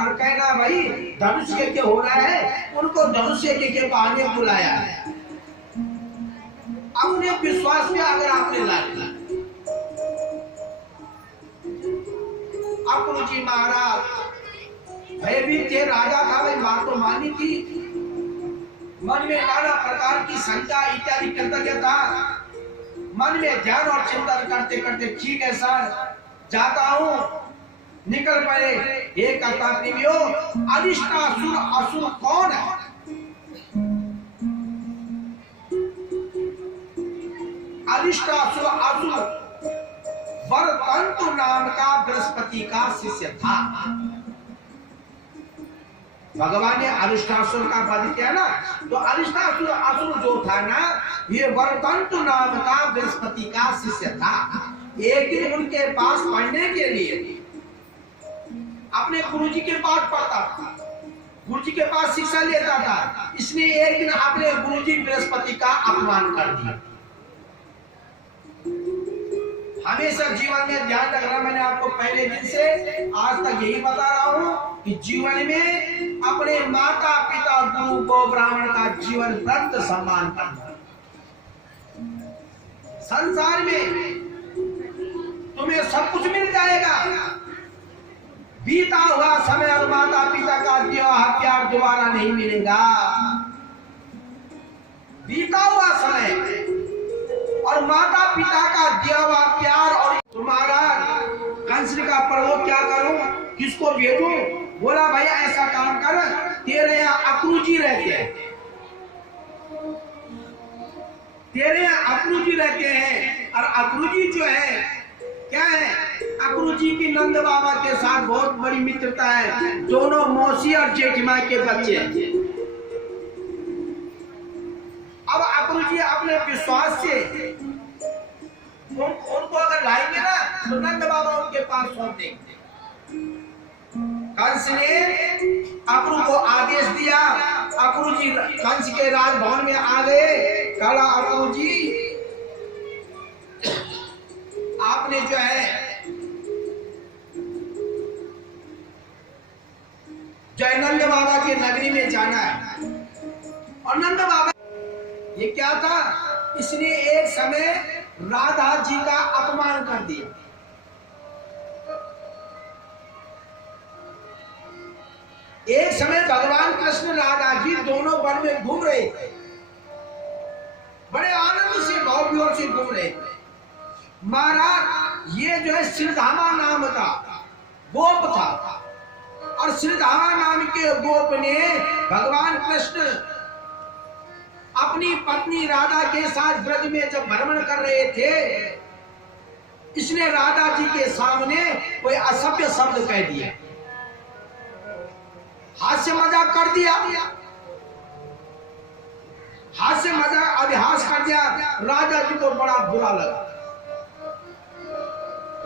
और कहना भाई धनुष यज्ञ हो रहा है, उनको धनुष यज्ञ के बहाने बुलाया है। अपने विश्वास में अगर आपने ला लिया, अक्रूर जी महाराज भयभीत थे, राजा था भाई, बात तो मानी थी, मन में नाना प्रकार की शंका इत्यादि कर्तव्य था, मन में ध्यान और चिंतन करते करते ठीक है सर जाता हूँ, निकल पड़े। एक प्रेमियों, अरिष्टासुर असुर कौन है? अरिष्टासुर असुर वरतंतु नाम का बृहस्पति का शिष्य था। भगवान ने अरिष्टासुर का वध किया ना, तो अरिष्टासुर असुर जो था ना, ये वरतंतु नाम का बृहस्पति का शिष्य था। एक दिन उनके पास पढ़ने के लिए अपने गुरुजी के पास पढ़ता था, गुरुजी के पास शिक्षा लेता था, इसलिए एक दिन अपने गुरुजी बृहस्पति का अपमान कर दिया। हमेशा जीवन में ध्यान रखना, मैंने आपको पहले दिन से आज तक यही बता रहा हूँ कि जीवन में अपने माता पिता गुरु को ब्राह्मण का जीवन व्रत सम्मान करना। संसार में तुम्हें सब कुछ मिल जाएगा, बीता हुआ समय और माता पिता का दिया हुआ प्यार दोबारा नहीं मिलेगा। बीता हुआ समय और माता पिता का दिया हुआ प्यार, और तुम्हारा कंस का प्रभु क्या करूं, किसको भेजूं? बोला भाई ऐसा काम कर, तेरे यहाँ अक्रूर जी रहते हैं, तेरे यहाँ अक्रूर जी रहते हैं, और अक्रूर जी जो है क्या है, अक्रूर जी की नंद बाबा के साथ बहुत बड़ी मित्रता है, दोनों मौसी और जेठमाई के बच्चे हैं। अब अक्रूर जी अपने विश्वास से उनको अगर लाएंगे ना, तो नंद बाबा उनके पास सौंप देंगे। कंस ने अक्रूर को आदेश दिया, अक्रूर जी कंस के राजभवन में आ गए। कहा अक्रूर जी आपने जो है नंद बाबा के नगरी में जाना है। और नंद बाबा ये क्या था, इसने एक समय राधा जी का अपमान कर दिया। एक समय भगवान कृष्ण राधा जी दोनों वन में घूम रहे थे, बड़े आनंद से भाव विभोर से घूम रहे थे। महाराज ये जो है श्रीधामा नाम का गोप था, और श्रीधामा नाम के गोप ने भगवान कृष्ण अपनी पत्नी राधा के साथ ब्रज में जब भ्रमण कर रहे थे, इसने राधा जी के सामने कोई असभ्य शब्द कह दिया, हास्य मजाक कर दिया, हास्य मजाक अभिहास कर दिया। राधा जी को बड़ा बुरा लगा।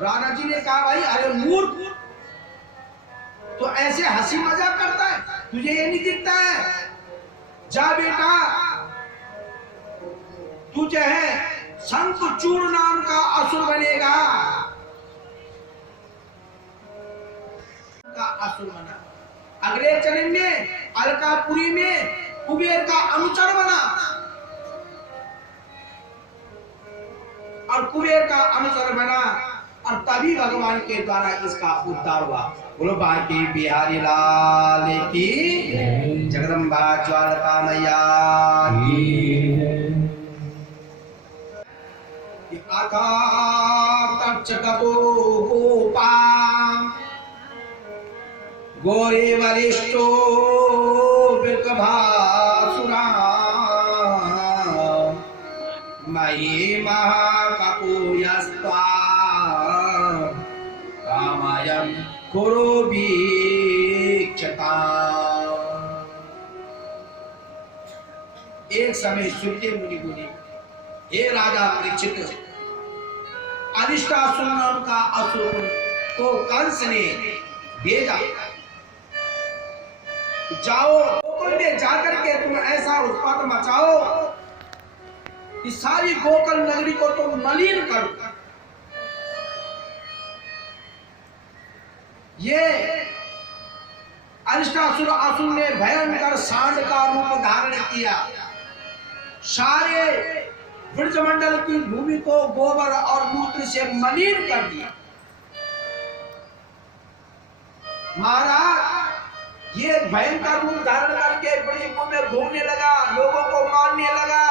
राधा जी ने कहा भाई अरे मूर्ख, तो ऐसे हंसी मजाक करता है, तुझे ये नहीं दिखता है? जा बेटा, तू जो है शंखचूड़ नाम का असुर बनेगा। का असुर बना, अगले चरण में अलकापुरी में कुबेर का अनुचर बना, और कुबेर का अनुचर बना, और तभी भगवान के द्वारा इसका उद्धार हुआ। बोलो बांके बिहारी लाल की, जगदम्बा ज्वालका मैया की। अथा तच्चकतो गोपा गोरे वरिष्ठो बिर्कभासुरा मयि महाकपूयस्त्वा कामयं कुरु वीक्षता। एक समय सुखदेव मुनि बोले, हे राजा परीक्षित, अरिष्टासुर नाम का असुर को कंस ने भेजा, जाओ गोकुल में जाकर के तुम ऐसा उत्पात मचाओ कि सारी गोकुल नगरी को तुम मलिन करो। अरिष्टासुर असुर ने भयंकर सांड का रूप धारण किया, सारे ब्रजमंडल की भूमि को गोबर और मूत्र से मलिन कर दिया। महाराज ये भयंकर रूप धारण करके बड़ी में घूमने लगा, लोगों को मारने लगा,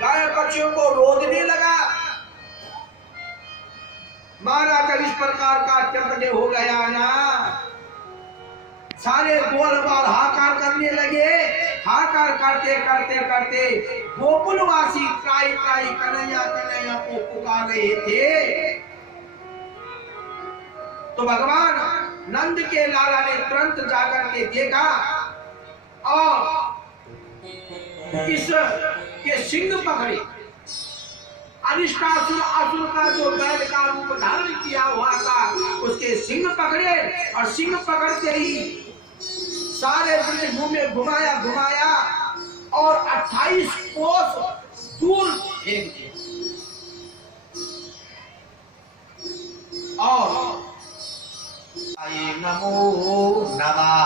गाय पक्षियों को रोधने लगा। महाराज जब इस प्रकार का अत्यंत हो गया ना, सारे गोल बाल हाकार करने लगे। हाकार करते करते करते गोकुलवासी त्राई त्राई कन्हैया कन्हैया को पुकार रहे थे। तो भगवान नंद के लाला ने तुरंत जाकर के देखा और इस के सिंह पकड़े। अरिष्टासुर असुर का जो बैल का रूप धारण किया हुआ था उसके सिंह पकड़े और सिंह पकड़ते ही सारे ब्रजभूमि में घुमाया घुमाया और 28 कोस दूर फेंक दिया। और नमो नमः।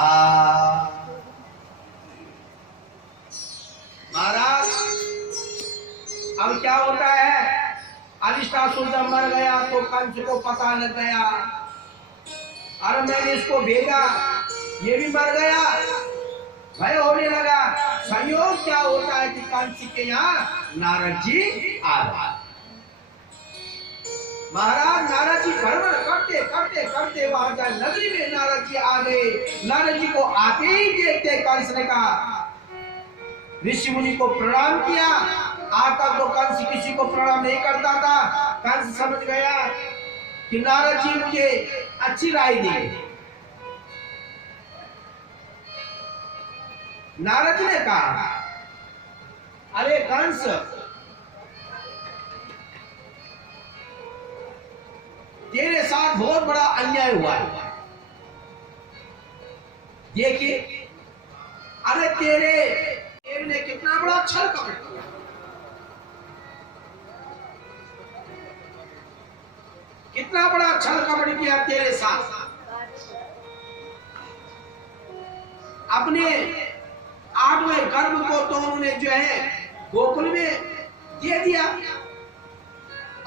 महाराज अब क्या होता है, अरिष्टासुर जब मर गया तो कंस को पता लग गया, अरे मैंने इसको भेजा, ये भी मर गया। भय होने लगा। संयोग क्या होता है कि कंस के यहाँ नारद जी आ गए। महाराज नारद जी भ्रमण करते करते करते वहां जाए नगरी में नारद जी आ गए। नारद जी को आते ही देखते कंस ने कहा, ऋषि मुनि को प्रणाम किया। आज तक तो कंस किसी को प्रणाम नहीं करता था। कंस समझ गया कि नारद जी मुझे अच्छी राय दी। नारद जी ने कहा, अरे कंस, तेरे साथ बहुत बड़ा अन्याय हुआ है। देखिए, अरे तेरे ने कितना बड़ा छल कपट किया। कितना बड़ा छल कपट किया तेरे साथ। अपने 8वें गर्भ को तो उन्होंने जो है गोकुल में दे दिया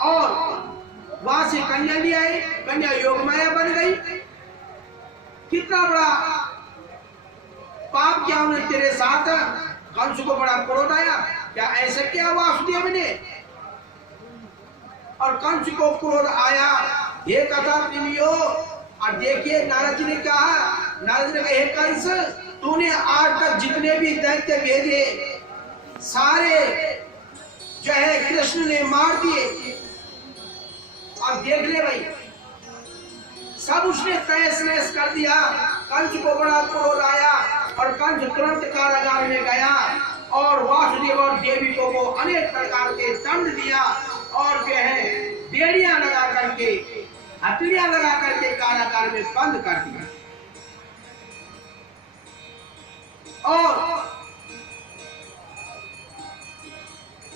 और वहां से कन्या ले आए। कन्या योगमाया बन गई। कितना बड़ा पाप किया उन्हें तेरे साथ। कंस को बड़ा क्रोध आया, क्या ऐसा किया वासुदेव ने? और कंस को क्रोध आया, ये कथा प्रेमियों। और देखिए नारद जी ने कहा, नारद ने कहा, कंस, तूने आज तक जितने भी दैत्य भेजे सारे जो है कृष्ण ने मार दिए। अब देख ले भाई, सब उसने तहस नहस कर दिया। कंस को बड़ा क्रोध आया और कंस तुरंत कारागार में गया और वासुदेव और देवी को वो अनेक प्रकार के दंड दिया और जो है बेड़ियां लगा करके, हथेलियां लगा करके कारागार में बंद कर दिया। और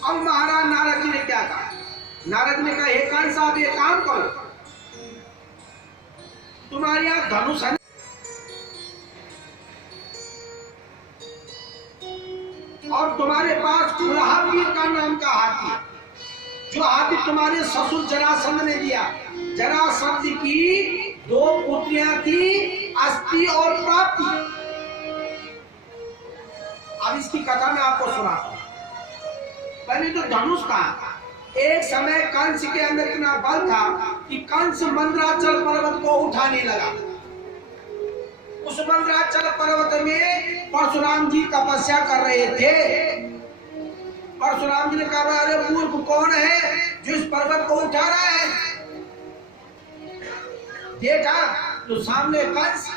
अब महाराज नारद जी ने क्या कहा? नारद ने कहा, हे कंस, आप ये काम करो, तुम्हारे यहाँ धनुष है और तुम्हारे पास कुल्हावीर का नाम का हाथी, जो हाथी तुम्हारे ससुर जरासंध ने दिया। जरासंध की 2 पुत्रियां थी, अस्ति और प्राप्ति। अब इसकी कथा मैं आपको सुनाता हूं। पहले तो धनुष का एक समय कंस के अंदर इतना बल था कि कंस मंदराचल पर्वत को उठाने लगा। उस मंदराचल पर्वत में परशुराम जी तपस्या कर रहे थे। परशुराम जी ने कहा, अरे मूर्ख कौन है जो इस पर्वत को उठा रहा है? देखा तो सामने कंस।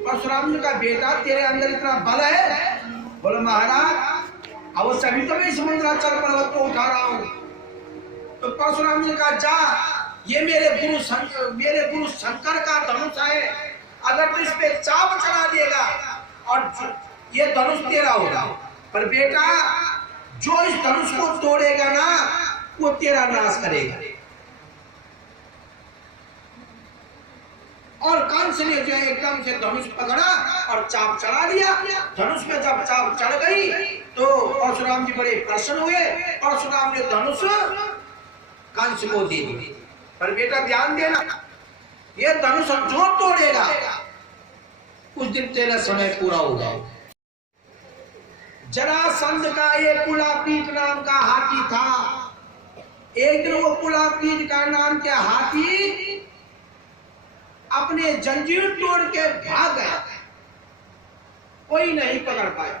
परशुराम जी का बेटा, तेरे अंदर इतना बल है? बोले महाराज, अब सभी तो मैं इस मंदराचल पर्वत को उठा रहा हूं। तो परशुराम जी ने कहा, जा, ये मेरे गुरु शंकर का धनुष है, अगर तू इस पे चाप चला देगा और ये धनुष तेरा होगा। पर बेटा, जो इस धनुष को तोड़ेगा ना, वो तेरा नाश करेगा। और कंस ने जो एकदम से धनुष पकड़ा और चाप चढ़ा दिया। धनुष में जब चाप चढ़ गई तो परशुराम जी बड़े प्रसन्न हुए। परशुराम ने धनुष कंस को दे दी। पर बेटा ध्यान देना, ये धनुष जो तोड़ेगा उस दिन तेरा समय पूरा होगा। जरासंध का एक कुलातीत नाम का हाथी था। एक दिन वो कुलातीत का नाम के हाथी अपने जंजीर तोड़ के भाग गया, कोई नहीं पकड़ पाया।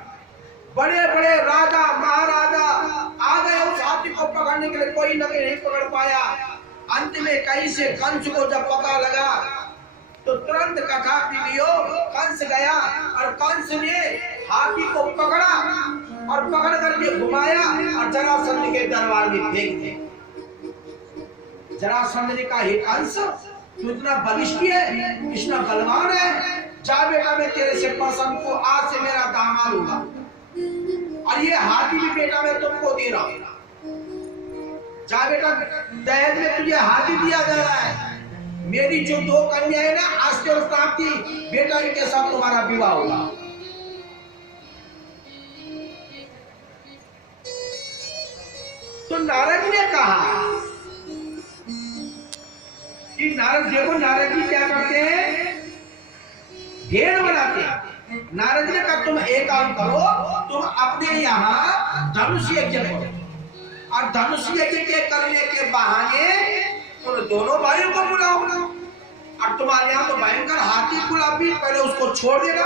बड़े बड़े राजा महाराजा आ गए उस हाथी को पकड़ने के लिए, कोई नहीं पकड़ पाया। अंत में कहीं से कंस को जब पता लगा तो तुरंत कथा पीलियो कंस गया और कंस ने हाथी को पकड़ा और पकड़ करके घुमाया और जरासंध के दरबार में फेंक दिया। जरासंध ने कहा, हे कंस, तू इतना बलिष्ठ है, इतना बलवान है, जा बेटा मैं तेरे से पसंद को आज से मेरा दामाद होगा और ये हाथी भी बेटा मैं तुमको दे रहा हूं। जा बेटा, दहेज में तुझे हाथी दिया जा रहा है। मेरी जो 2 कन्या है ना, आज और प्राप्ति, बेटा इनके साथ तुम्हारा विवाह होगा। तो नारद ने कहा कि नारद देखो, नारद जी क्या करते हैं, भेड़ बनाते हैं। नारद ने कहा तुम एक काम करो, तुम अपने यहाँ धनुष यज्ञ करो और धनुष यज्ञ के करने के बहाने तुम दोनों भाइयों को बुलाओ और तुम्हारे यहाँ तो भयंकर हाथी गुलाबी, पहले उसको छोड़ देना